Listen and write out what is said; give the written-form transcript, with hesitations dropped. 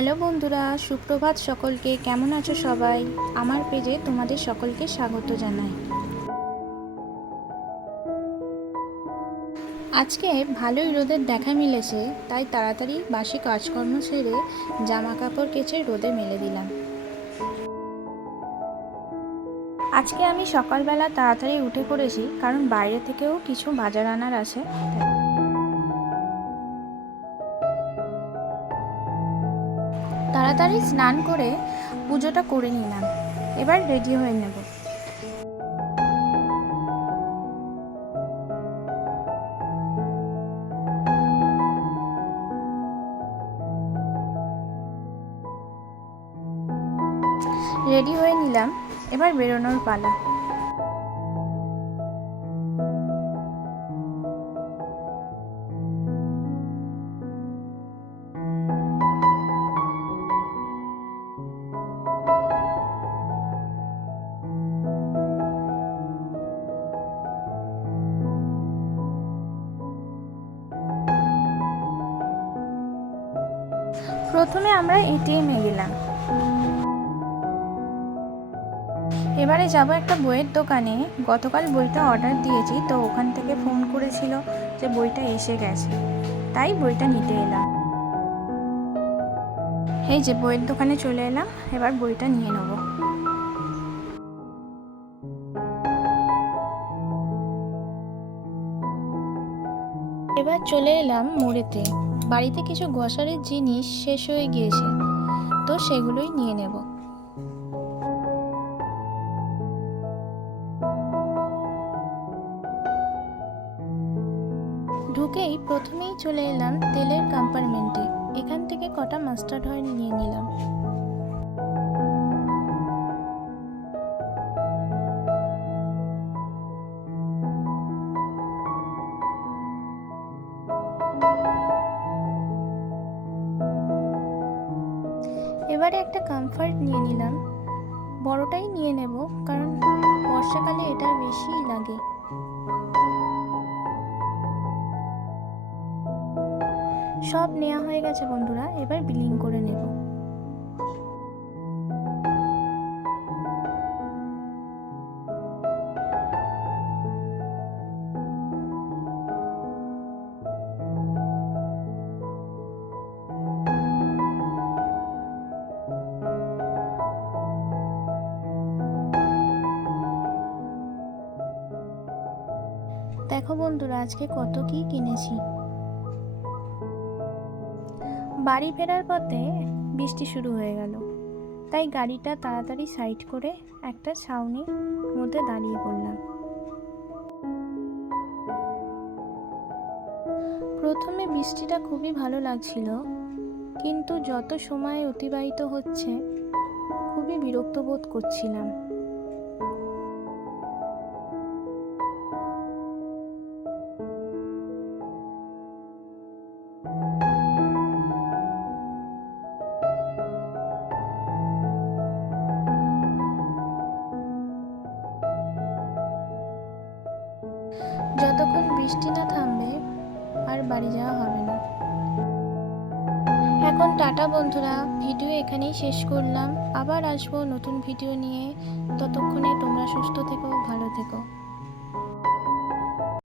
Hello বন্ধুরা, সুপ্রভাত সকলকে। কেমন আছো সবাই? আমার পেজে তোমাদের সকলকে স্বাগত জানাই। আজকে ভালোই রোদের দেখা মিলেছে, তাই তাড়াতাড়ি বাসি কাজকর্ম সেরে জামা কাপড় কেচে রোদে মেলে দিলাম। আজকে আমি সকালবেলা তাড়াতাড়ি উঠে পড়েছি, কারণ বাইরে থেকেও কিছু বাজার আনার আছে। তাড়াতাড়ি স্নান করে পুজোটা করে নিলাম। এবার রেডি হয়ে নেব। রেডি হয়ে নিলাম, এবার বেরোনোর পালা। প্রথমে আমরা এটিএমে গেলাম। এবারে যাব একটা বইয়ের দোকানে। গতকাল বইটা অর্ডার দিয়েছি, তো ওখান থেকে ফোন করেছিল যে বইটা এসে গেছে, তাই বইটা নিতে এলাম। এই যে বইয়ের দোকানে চলে এলাম, এবার বইটা নিয়ে নেব। এবার চলে এলাম মোড়েতে। বাড়িতে কিছু গ্রসারির জিনিস শেষ হয়ে গিয়েছে, তো সেগুলোই নিয়ে নেব। ঢুকেই প্রথমেই চলে এলাম তেলের কম্পার্টমেন্টে। এখান থেকে কটা মাস্টার্ড অয়েল নিয়ে নিলাম। এবারে একটা কমফর্ট নিয়ে নিলাম। বড়টাই নিয়ে নেব, কারণ বর্ষাকালে এটা বেশিই লাগে। সব নেওয়া হয়ে গেছে বন্ধুরা, এবার বিলিং করে নেব। দেখো বন্ধুরা, আজকে কত কি কিনেছি। বাড়ি ফেরার পথে বৃষ্টি শুরু হয়ে গেল, তাই গাড়িটা তাড়াতাড়ি সাইড করে একটা ছাউনির মধ্যে দাঁড়িয়ে পড়লাম। প্রথমে বৃষ্টিটা খুবই ভালো লাগছিল, কিন্তু যত সময় অতিবাহিত হচ্ছে খুবই বিরক্ত বোধ করছিলাম। যতক্ষণ বৃষ্টি না থামবে আর বাড়ি যাওয়া হবে না। এখন টাটা বন্ধুরা, ভিডিও এখানেই শেষ করলাম। আবার আসবো নতুন ভিডিও নিয়ে। ততক্ষণে তোমরা সুস্থ থেকো, ভালো থেকো।